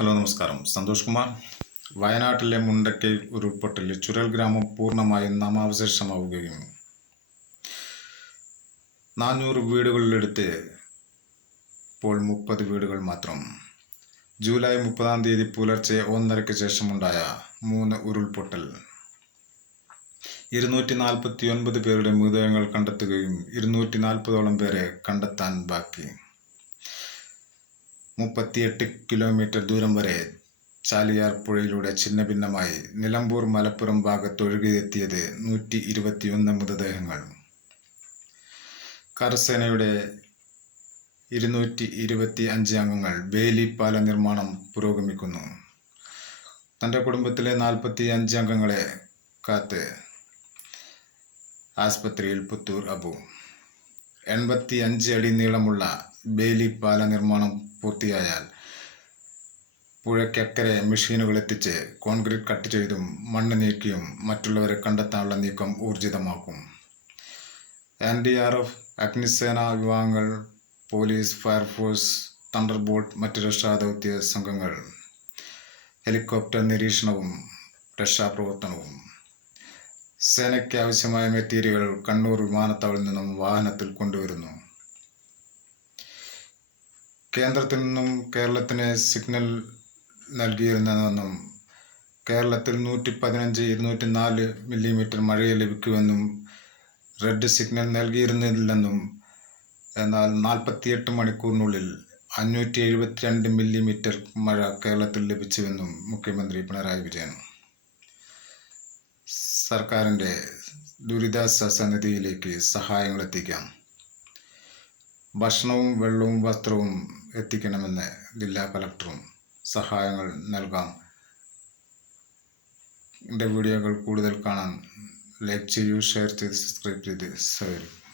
Hello നമസ്കാരം. സന്തോഷ് കുമാർ. വയനാട്ടിലെ മുണ്ടക്കൈ ഉരുൾപൊട്ടലിൽ ചുരൽ ഗ്രാമം പൂർണമായും നാമാവശേഷമാവുകയും നാനൂറ് വീടുകളിലെടുത്ത് ഇപ്പോൾ മുപ്പത് വീടുകൾ മാത്രം. ജൂലൈ മുപ്പതാം തീയതി പുലർച്ചെ ഒന്നരയ്ക്ക് ശേഷമുണ്ടായ മൂന്ന് ഉരുൾപൊട്ടൽ. ഇരുന്നൂറ്റി നാൽപ്പത്തി ഒൻപത് പേരുടെ മൃതദേഹങ്ങൾ കണ്ടെത്തുകയും ഇരുന്നൂറ്റി നാൽപ്പതോളം പേരെ കണ്ടെത്താൻ ബാക്കി. മുപ്പത്തിയെട്ട് കിലോമീറ്റർ ദൂരം വരെ ചാലിയാർ പുഴയിലൂടെ ഛിന്ന ഭിന്നമായി നിലമ്പൂർ മലപ്പുറം ഭാഗത്ത് ഒഴുകിയെത്തിയത് നൂറ്റി ഇരുപത്തിയൊന്ന് മൃതദേഹങ്ങൾ. കരസേനയുടെ ഇരുന്നൂറ്റി ഇരുപത്തി അഞ്ച് അംഗങ്ങൾ ബേലി പാല നിർമ്മാണം പുരോഗമിക്കുന്നു. തന്റെ കുടുംബത്തിലെ നാൽപ്പത്തി അഞ്ച് അംഗങ്ങളെ കാത്ത് ആസ്പത്രിയിൽ പുത്തൂർ അബു. എൺപത്തി അഞ്ച് അടി നീളമുള്ള ബേലി പാല നിർമ്മാണം പൂർത്തിയായാൽ പുഴയ്ക്കക്കരെ മെഷീനുകൾ എത്തിച്ച് കോൺക്രീറ്റ് കട്ട് ചെയ്തും മണ്ണ് നീക്കിയും മറ്റുള്ളവരെ കണ്ടെത്താനുള്ള നീക്കം ഊർജിതമാക്കും. എൻ ഡി ആർ എഫ് അഗ്നിസേന വിഭാഗങ്ങൾ പോലീസ് ഫയർഫോഴ്സ് തണ്ടർബോൾട്ട് മറ്റ് രക്ഷാദൗത്യ സംഘങ്ങൾ ഹെലികോപ്റ്റർ നിരീക്ഷണവും രക്ഷാപ്രവർത്തനവും. സേനയ്ക്ക് ആവശ്യമായ മെറ്റീരിയലുകൾ കണ്ണൂർ വിമാനത്താവളിൽ നിന്നും വാഹനത്തിൽ കൊണ്ടുവരുന്നു. കേന്ദ്രത്തിൽ നിന്നും കേരളത്തിന് സിഗ്നൽ നൽകിയിരുന്നതെന്നും കേരളത്തിൽ നൂറ്റി പതിനഞ്ച് ഇരുന്നൂറ്റി നാല് മില്ലിമീറ്റർ മഴയെ ലഭിക്കുമെന്നും റെഡ് സിഗ്നൽ നൽകിയിരുന്നില്ലെന്നും എന്നാൽ നാൽപ്പത്തിയെട്ട് മണിക്കൂറിനുള്ളിൽ അഞ്ഞൂറ്റി എഴുപത്തിരണ്ട് മില്ലിമീറ്റർ മഴ കേരളത്തിൽ ലഭിച്ചുവെന്നും മുഖ്യമന്ത്രി പിണറായി വിജയൻ. സർക്കാരിന്റെ ദുരിതാശ്വാസ നിധിയിലേക്ക് സഹായങ്ങൾ എത്തിക്കാം. ഭക്ഷണവും വെള്ളവും വസ്ത്രവും എത്തിക്കണമെന്ന് ജില്ലാ കലക്ടറും സഹായങ്ങൾ നൽകാം. എന്റെ വീഡിയോകൾ കൂടുതൽ കാണാൻ ലൈക്ക് ചെയ്യൂ ഷെയർ ചെയ്ത് സബ്സ്ക്രൈബ് ചെയ്ത് സഹകരിക്കും.